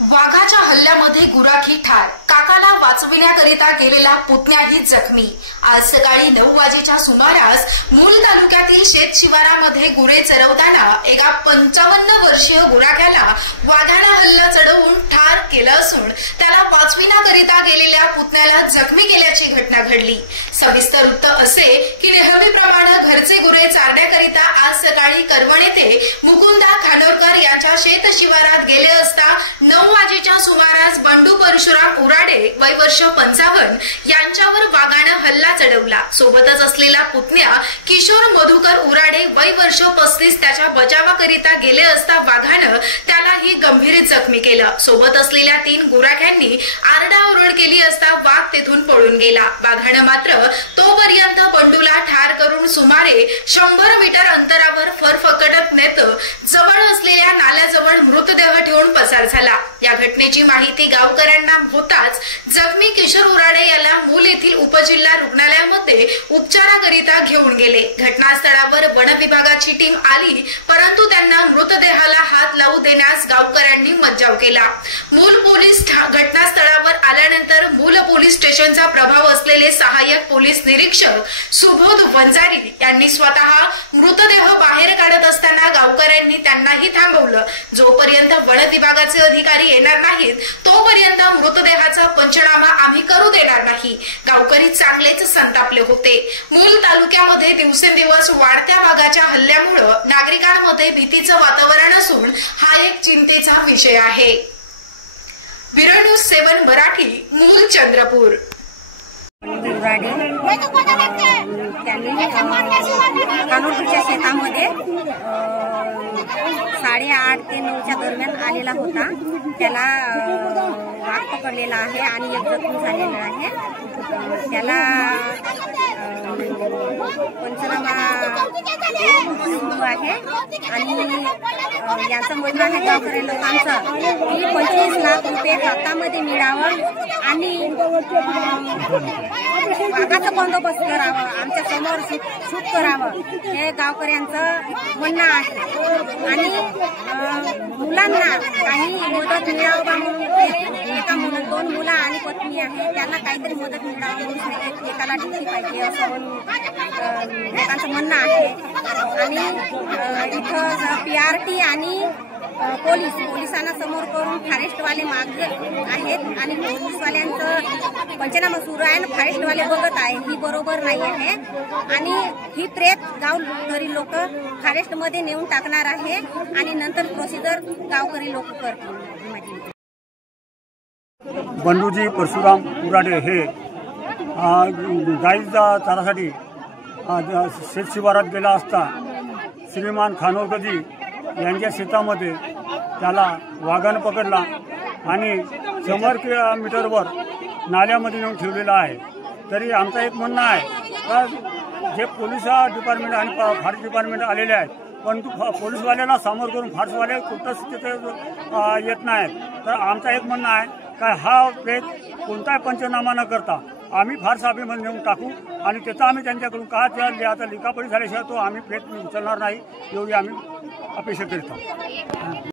वाघाच्या हल्ल्यामध्ये गुराखी ठार, काकाला वाचविण्याकरिता गेलेला पुतण्याही जखमी। आज सकाळी 9 वाजेच्या सुमारास मूल तालुक्यातील शेत शिवारामध्ये गुरे चरवताना एका 55 वर्षीय गुराख्याला वाघाने हल्ला चढवून ठार केलं असून त्याला वाचविण्याकरिता गेलेल्या पुतण्याला जखमी केल्याची घटना घडली। सविस्तर वृत्त असे की नेहमीप्रमाणे घरचे गुरे चारण्याकरिता आज सकाळी करवण येथे मुकुंदा खानोरकर यांच्या शेत शिवारात गेले असता 9 वाजेच्या सुमारास बंडू परशुराम उराडे वय वर्ष 55 यांच्यावर वाघाने हल्ला चढवला। सोबतच असलेला पुतण्या किशोर मधुकर उराडे वय वर्ष 35 त्याच्या बचावाकरिता गेले असता वाघाने त्यालाही गंभीर जखमी केलं। सोबत असलेल्या 3 गुराख्यांनी आरडाओरड केली असता वाघ तेथून पळून गेला। वाघाने मात्र तोपर्यंत बंडूला ठार करून सुमारे 100 मीटर अंतरावर फरफकटत नेत जवळ असलेल्या नाल्याजवळ मृतदेह ठेवून पसार झाला। या घटनेची माहिती गावकऱ्यांना होताच जखमी किशोर उराडे याला मूल येथील उपजिल्हा रुग्णालयामध्ये उपचाराकरिता घेऊन गेले। घटनास्थळावर वन विभागाची टीम आली, परंतु त्यांना मृतदेहाला हात लावू देण्यास गावकऱ्यांनी मज्जाव केला। मूल पोलीस घटनास्थळावर आल्यानंतर मूल पोलीस स्टेशनचा प्रभाव असलेले सहाय्यक पोलीस निरीक्षक सुबोध वंजारी यांनी स्वतः मृतदेह बाहेर काढत असताना गावकऱ्यांनी त्यांनाही थांबवलं। जोपर्यंत वन विभागाचे अधिकारी येणार नाहीत तोपर्यंत मृतदेहाचा पंचनामा आम्ही करू देणार नाही। गावकरी चांगलेच संतापले होते। मूल तालुक्यामध्ये दिवसेंदिवस वाढत्या वाघाच्या हल्ल्यामुळे नागरिकांमध्ये भीतीचं वातावरण असून हा एक चिंतेचा विषय आहे। ब्युरो न्यूज 7 मराठी, मूल चंद्रपूर। कानोरच्या शेतामध्ये 8:30 ते 9च्या दरम्यान आलेला होता। त्याला वाघ पकडलेला आहे आणि एक जखमी झालेला आहे। त्याला पंचनामा सुरू आहे आणि याचं म्हणणं आहे गावकरी लोकांचं की 25 लाख रुपये हातामध्ये मिळावं आणि वाघाचा बंदोबस्त करावं, आमच्या समोर शूट करावं, हे गावकऱ्यांचं म्हणणं आहे। आणि मुलांना काही मदत मिळावं म्हणून एका 2 मुलं आणि पत्नी आहे, त्यांना काहीतरी मदत मिळावं म्हणून एकाला ड्युटी पाहिजे असं म्हणून लोकांचं म्हणणं आहे। आणि इथं PRT आणि पोलिसांना समोर करून फॉरेस्टवाले मागे आहेत आणि पोलिसवाल्यांचं पंचनामा सुरू आहे आणि फॉरेस्टवाले बघत आहे। ही बरोबर नाही आहे आणि ही प्रेत गावकरी लोक फॉरेस्टमध्ये नेऊन टाकणार आहे आणि नंतर प्रोसिजर गावकरी लोक करतील। बंडूजी परशुराम उराडे हे गाईचा चारासाठी शेत शिवारात गेला असता श्रीमान खानोरकरजी यांच्या शेतामध्ये त्याला वाघाने पकडला आणि 100 मीटरवर नाल्यामध्ये नेऊन ठेवलेला आहे। तरी आमचं एक म्हणणं आहे का जे पोलीस डिपार्टमेंट आणि फॉरेस्ट डिपार्टमेंट आलेले आहेत, परंतु पोलीसवाल्यांना समोर करून फॉरेस्टवाले कुठंच तिथे येत नाहीत। तर आमचं एक म्हणणं आहे का हा प्रेत कोणताही पंचनामा न करता आम्ही फार साहेबमध्ये नेऊन टाकू आणि त्याचा आम्ही त्यांच्याकडून का आता लिखापडी झाल्याशिवाय तो आम्ही प्रेत उचलणार नाही, एवढी आम्ही अपेक्षा करीत आहोत।